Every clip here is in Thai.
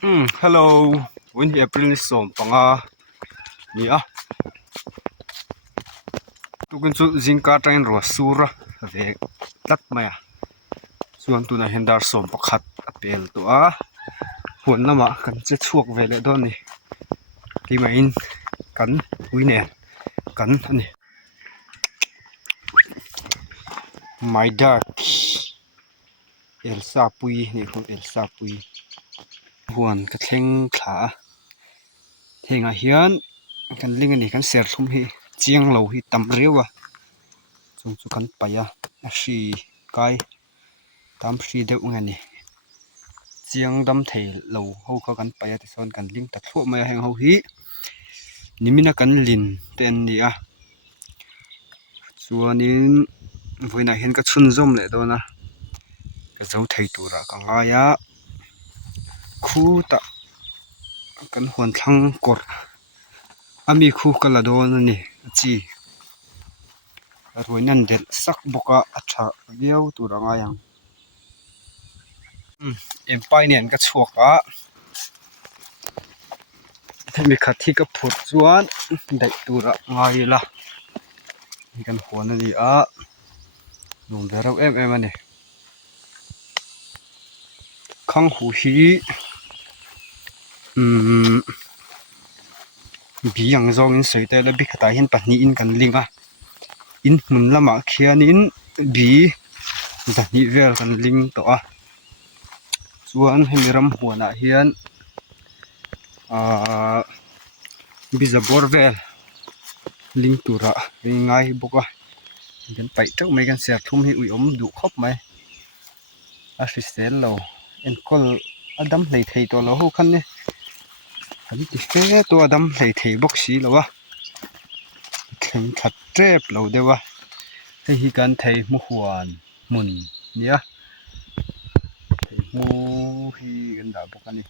Hello. When April ni som panga ni tukin chu zingka train ro sura ve tat maya chuan tuna hendar som pakhat apel to huan lama kan che chuak vele don ni ti mai in kan uine kan ani my duck Elsa pui ni khu Elsa pui huan ka thleng thla thenga hian kan ling ani kan ser thum hi chiang lo hi tam rewa chung chu kan paya a hri kai tam hri deuh ngani chiang dam thei lo ho kha kan paya ti son kan ling ta thlu mai heng ho hi nimina kan lin te an ni chuanin voina hian ka chhun zom le dona ka zo thei tura ka ngaya khu ta kan huan thlang kor ami khu kala don ani chi roinan del sak boka atha viau tura nga yang empai nen ka chuaka mi khathi ka phur chuan dai tura ngai la ni kan huan ani nung derau em ani khang hu hi bi yang zong in sei te la bi khata hin pahni in kan linga in mun lama khianin bi zani vel kan ling to chuan hemiram huana hian bizabor vel ling tura ringai boka kan pai tok mai kan ser thum hi ui om du khop mai a fisel lo en kol adam hlei thei to lo ho khan ni hadi ti fe to adam hlei thei bok si lo thleng that trep lo dewa hei hi kan thei mu huan mun nia thei mu hi kan da bok ani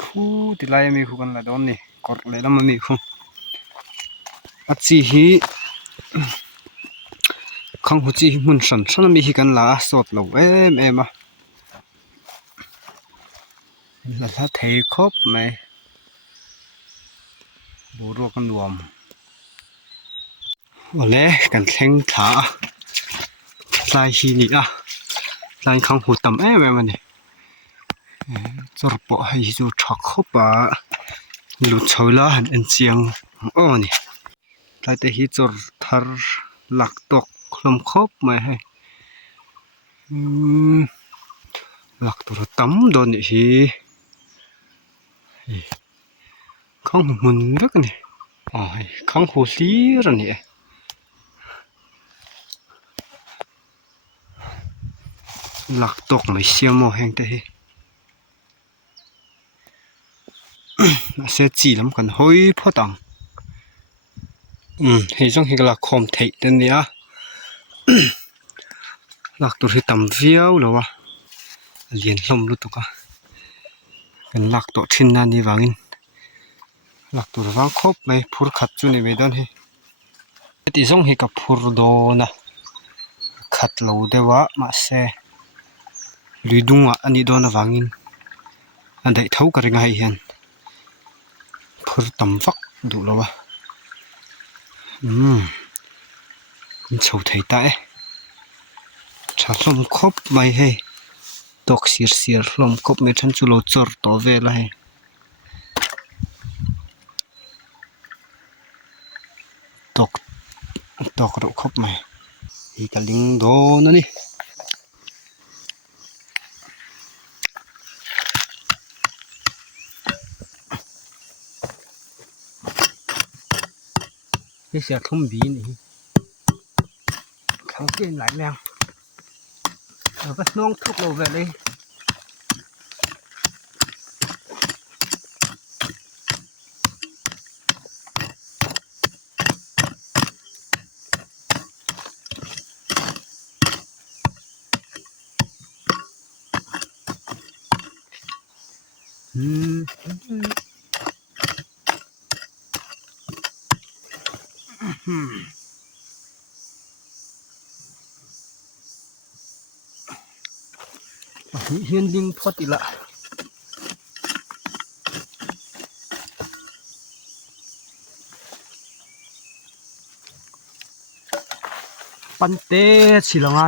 khu ti lai mi khu kan la don ni kor le lam mi khu achi hi khang hu chi mun san san mi hi kan la sot lo em la la thei khop mai buru kan nuam ole kan thleng thla lai hi ni lai khang hu tam em ani chor po hai chu thak khopa lu choila han en chiang ni lai te hi chor thar lak tok khlom khop mai hai lak tur tam don ni hi khang mun vek ni khang hu hlir ani lak tok mai siamo heng te hi se chi lam kan hoi photang hei jong hi la khom thei ten nia lak tur hi tam viau lo lian hlom lu tuka kan lak to thin na ni wangin lak tur wang khop mai phur khat chu ni medon hi ti jong hi ka phur do na khat lo dewa ma se lidunga ani do na wangin andai thau ka ringa hi hian phur tam vak du lo chau thei ta tha hlom khop mai he tok sir hlom khop me than chu lo chor to vela he tok ro khop mai hi ka ling do na ni cái xe không bị này kháng tiền lại mèo ở bắt nông thuốc đầu về đây เฮียนลิงพอติละปันเตสิละไง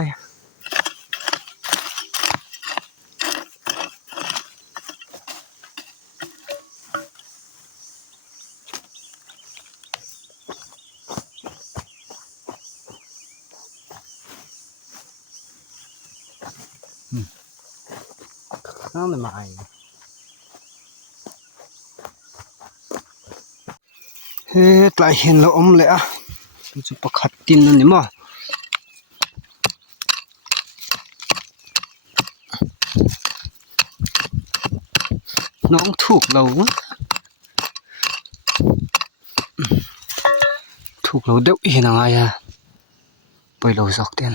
นั่นเลยมาไอเฮ้ยตายเห็นแล้วอมเลยอ่ะจะประคัดตินนั่นนี่มั้งน้องถูกเราเดี๋ยวเห็นอะไรอ่ะไปเราสักเดือน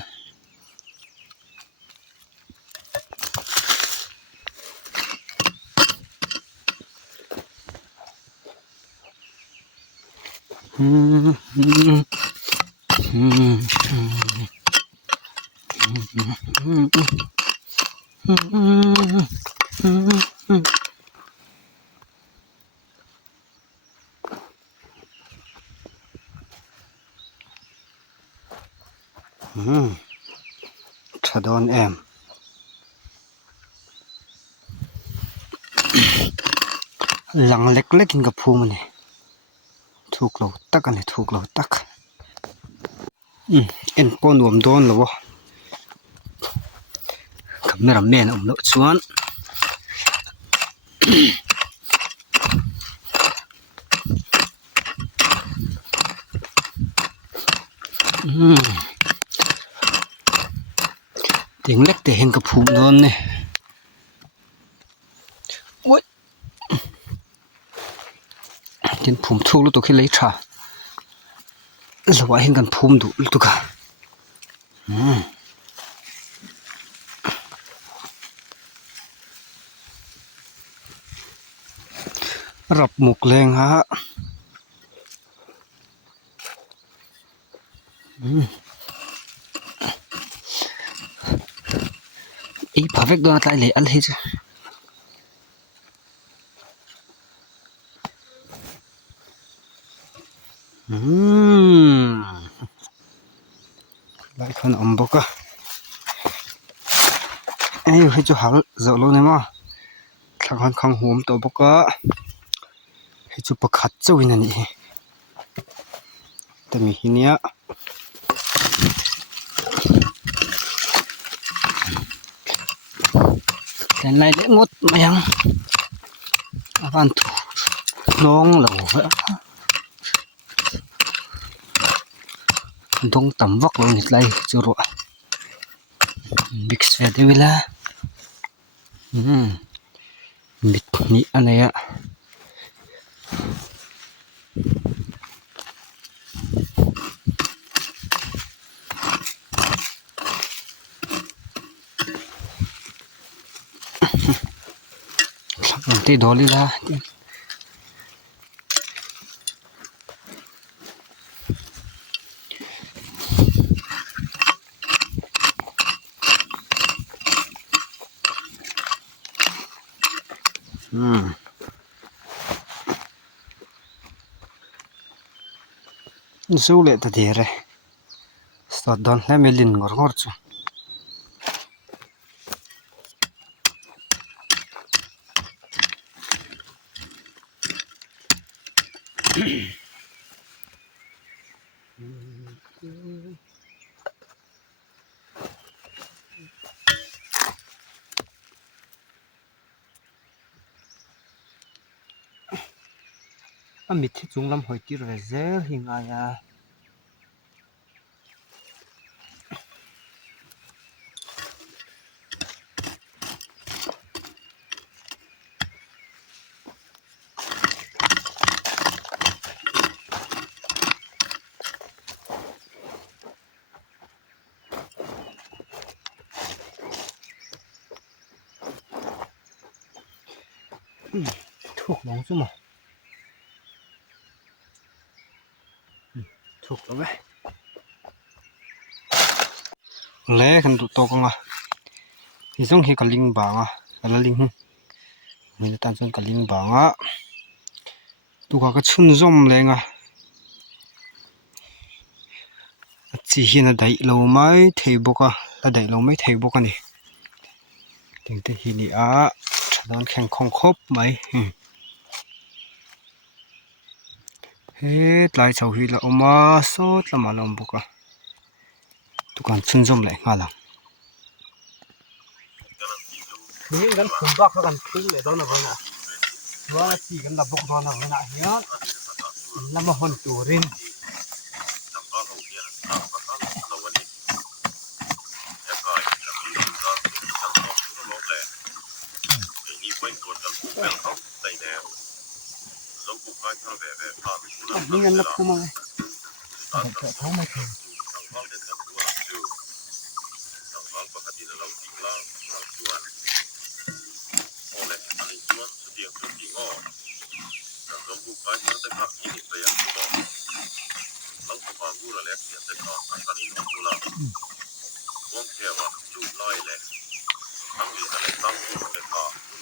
ชะดอนแอมหลังเล็กๆกินกับพูมันนี่ถูกเราตักกันนี่ถูกเราตักเอ็นป้อนวมโดนหรอวะกับแม่รำแม่นเลอะชวนเตียงเล็กแต่เห็นกับพูโดนเนี่ยโอ้ยเห็นพูถูกแล้วตัวขี้เล็กชาแล้วว่าเห็นกันพูดูแล้วตัวกันรับหมกแรงฮะอีพาเวกโดนตายเลยอะไรจ้ะหลายคนอมบอกอะเอ้ยให้เจ้าหาเจาะลงเนี่ยมั้งทางข้างหัวมตัวบอกอะให้เจ้าประคัดเจ้าวินันนี่แต่มีทีเนี้ยแต่ในเล็กงดมายังอาการถูกน้องเหล่าดงต่ำวักเลยนิดไรจุระบิ๊กสเวดเวลาบิดนี่อะไรอะครับที่ดอลลี่ละสู้เลยแต่เดี๋ยวเลยสตาร์ดอนแล้วไม่ลินงอร์จูมิดที่จุงลำหอยที่เรเซอร์หิงายาถูกลงใช่ไหมถูกแล้วไหมเละกันตัวกันอ่ะ Isong he kaling banga kalaling ni tan son kaling banga tu ka chun zom lenga chi hian a dai lo mai thei boka a dai lo mai thei boka ni tingte hi ni a thadan kheng khong khop mai he tlai chau hi la oma so tlama lom boka tu kan chun zom le ngala ni gan khum ba ka kan thing le dona bana wa chi gan la bok dona bana hiya lama hon turinนี่งั้นละkumaไงแต่เขาไม่ถึง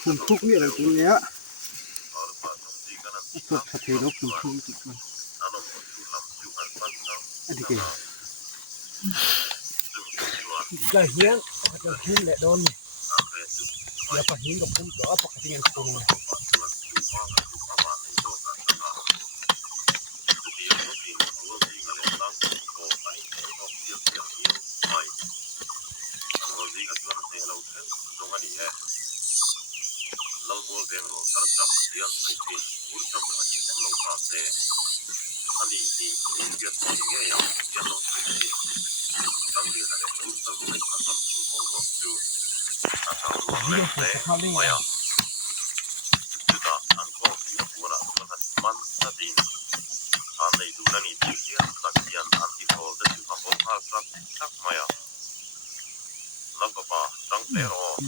คุณทุกนี่อะไรตรงเนี้ยสุดสะเทือนแล้วคุณทุกจุดมันอันนี้ก็จะเฮี้ยนจะหิ้นแหละโดนอย่าไปหิ้นกับผมจ่อปกติยังคง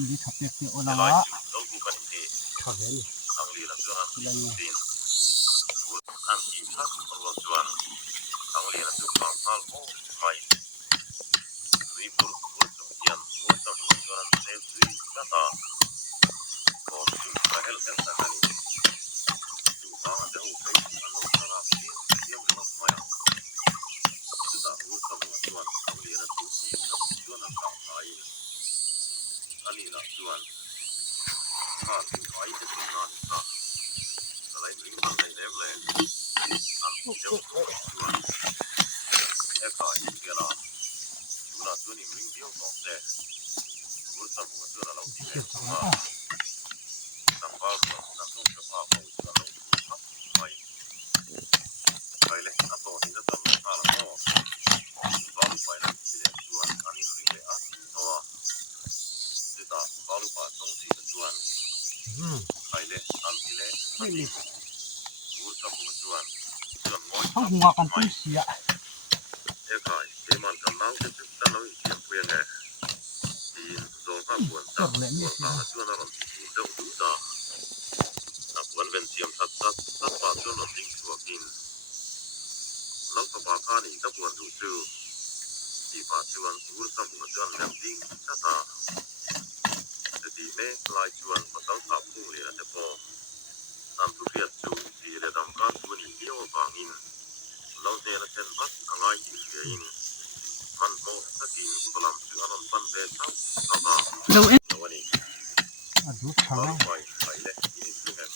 นี่ทับเปียกโอลาถอดเลยนี่ห้องหัวกันตุ้งเสียจบเลยนี่สิวันเป็นเสียมสัตว์ป่าชนหลดลิงชั่วกินลังสภาคานี่ตะวันดูจื้อที่ป่าชวนสูรสมุนจวนแหลมลิงชะตาจะดีแม่ลายชวนมาตั้งขับพุ่งเลยนะแต่พอตามทุเรียนจูที่ระดับการชวนเลี้ยวบางอินเราเจอเช่นบัดง่ายยิ่งเสียอินมันโมสกินกลำชื่ออนันต์ปันเบสครับเราวันนี้ดูทางไปเลยยิ่งดูแห่ง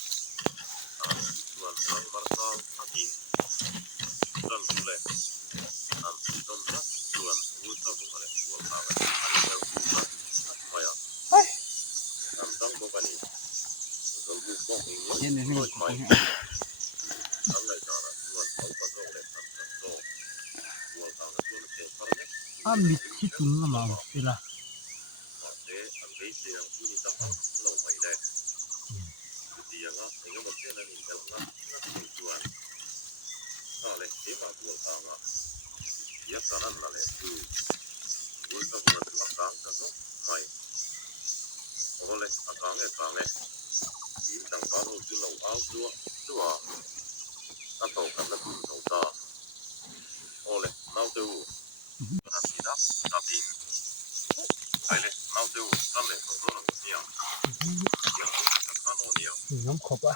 ชวนทางมาร์ซาลสกินจนดูเลยอันที่ต้นรักชวนวูดบุกเลยชวนทางอันนี้เราดูนะไม่อ่ะอันตั้งตัวนี้เราดูกล้องเองเลยไม่ทำไรจ้าละชวนเขาก็ต้องเลยทำสักโตชวนทางชวนเชื่อฟังเนี่ยมิดที่ตุ้งมาสิละอันนี้เสียงผู้นี้ต้องเราไม่ได้เสียงอ่ะเองก็เสียงนั่นเองแต่ละนักชวนก็เลยเสียมาบัวทางอ่ะยักษ์นั้นนั่นแหละคือบัวทางมันเป็นทางกันเนาะไม่โอ้เลยทางเนี่ยทีมต่างกันคือเราเอาตัวอันต่อกันแล้วคุณเราตาโอ้เลยเราดูอันที่นับตัดอินไปเลยนั น้ำขบอ่ะ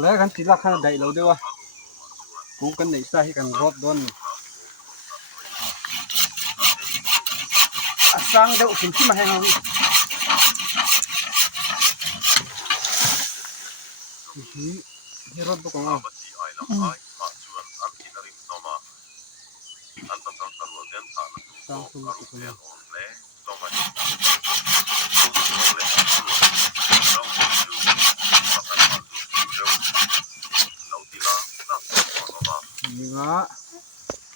แล้วกันสิราคาใดเราด้วยวะกูกันในใส่กันรอบด้นสร้างเดี๋ยวถึงที่มาให้เรานี่รถบุกของเรา างซุ่มตุกเลยนี่ละ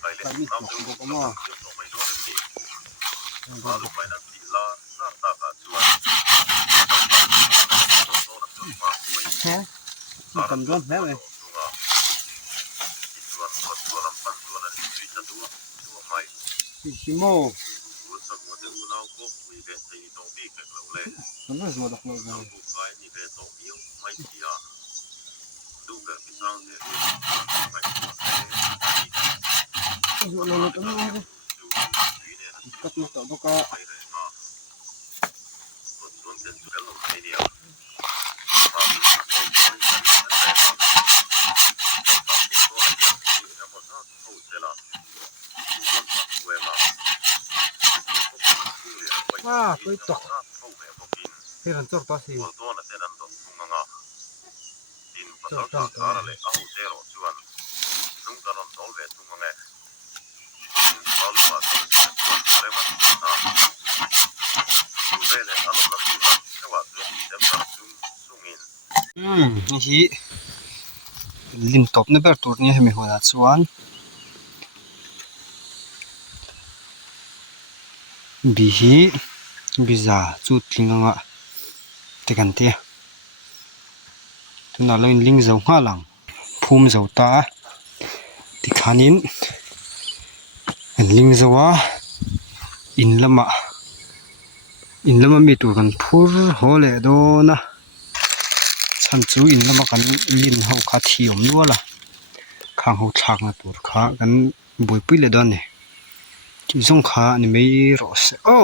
ไปนี่ตุกก็มาแค่มันกำลังแล้วเลยชิโม่มันไม่สมดอกเลยอยู่ในรถนั่นเลยกับมาต่อก็ไปตกเฮ้ยมันจบต่อสิจบต่อนี่ลินตบในแบบตัวนี้ให้มีหัวส่วนบิซาจุดลิงอ่ะแต่กันเตี้ยทุนเราลิงเจ้าห้าหลังภูมิเจ้าตาที่ขานินลิงเจ้าว่าอินละมามีตัวกันพูดโหเลยโดนะฉันจูอินละมากันลินเขาขาที่อมนัวละข้างเขาฉากนะตัวขากันบุยปุ้ยเลยดอนเนี่ยจุดสงขานี่ไม่รอดโอ้